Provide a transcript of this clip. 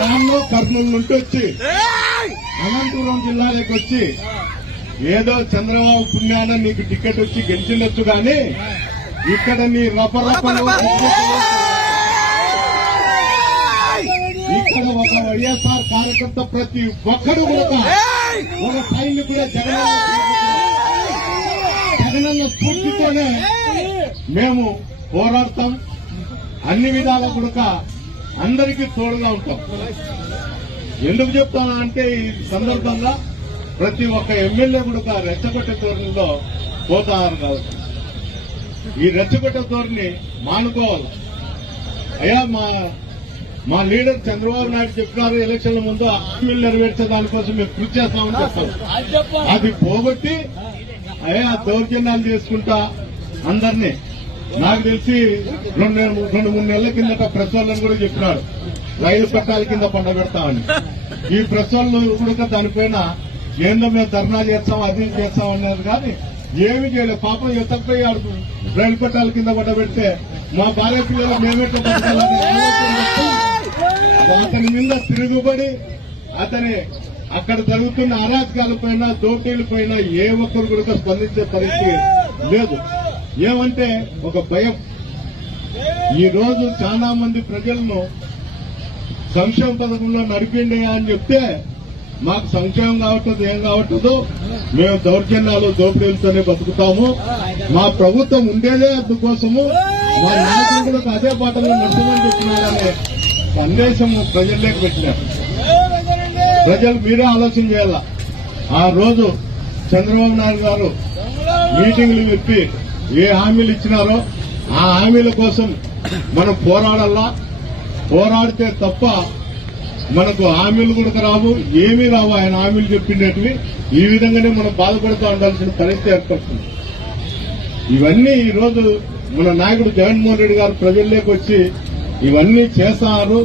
యాన్నో కర్నూలు నుండి వచ్చి అనంతపురం జిల్లాలోకి వచ్చి ఏదో చంద్రబాబు పుణ్యాన నీకు టికెట్ వచ్చి గెలిచిండొచ్చు గాని ఇక్కడ నీ రపరపలు ఇక్కడ ఒక వైఎస్ఆర్ కార్యకర్త ప్రతి ఒక్కరు కూడా ఒక సైనికుడే జగనన్న స్ఫూర్తితోనే మేము పోరాడతాం. అన్ని విధాలా కూడా అందరికీ తోడుగా ఉంటాం. ఎందుకు చెప్తానా అంటే ఈ సందర్భంగా ప్రతి ఒక్క ఎమ్మెల్యే కూడా రెచ్చగొట్టే ధోరణిలో పోతారు కాబట్టి ఈ రెచ్చగొట్టే ధోరణి మానుకోవాలి. అయ్యా మా లీడర్ చంద్రబాబు నాయుడు చెప్పినారు ఎలక్షన్ల ముందు హామీలు నెరవేర్చే దానికోసం మేము కృషి చేస్తామని చెప్తాం. అది పోగొట్టి అయ్యా దౌర్జన్యాలు చేసుకుంటా అందరినీ నాకు తెలిసి 2-3 నెలల కిందట ప్రెస్ వాళ్ళని కూడా చెప్పినాడు రైలు పట్టాల కింద పండబెడతామని. ఈ ప్రెస్ వాళ్ళు కూడా దానిపైన ఏందో మేము ధర్నా చేస్తాం అది చేస్తాం అన్నారు కానీ ఏమి చేయలేదు. పాపం ఎత్తపోయి రైలు పట్టాల కింద పండబెడితే మా భార్య పిల్లలు మేమెట్లా బతకాలని అతని మీద తిరుగుబడి అతని అక్కడ జరుగుతున్న అరాచకాలపైన దోపిడీలపైన ఏ ఒక్కరు కూడా స్పందించే పరిస్థితి లేదు. ఏమంటే ఒక భయం. ఈ రోజు చాలా మంది ప్రజలను సంక్షేమ పథకంలో నడిపిండే అని చెప్తే మాకు సంక్షేమం కావట్లేదు ఏం కావట్లేదు, మేము దౌర్జన్యాలు దోపిడీలతోనే బతుకుతాము, మా ప్రభుత్వం ఉండేదే అందుకోసము, మా నాయకులు కూడా అదే పాటలు నడచమని చెప్తున్నారనే సందేశం ప్రజల్లోకి పెట్టినారు. ప్రజలు మీరే ఆలోచన చేయాల. ఆ రోజు చంద్రబాబు నాయుడు గారు మీటింగ్లు చెప్పి ఏ హామీలు ఇచ్చినారో ఆ హామీల కోసం మనం పోరాడాలా. పోరాడితే తప్ప మనకు హామీలు కూడా రావు, ఏమీ రావు. ఆయన హామీలు చెప్పిండేటివి ఈ విధంగానే మనం బాధపడుతూ ఉండాల్సిన పరిస్థితి ఏర్పడుతుంది. ఇవన్నీ ఈ రోజు మన నాయకుడు జగన్మోహన్ రెడ్డి గారు ప్రజల్లోకి వచ్చి ఇవన్నీ చేస్తారు.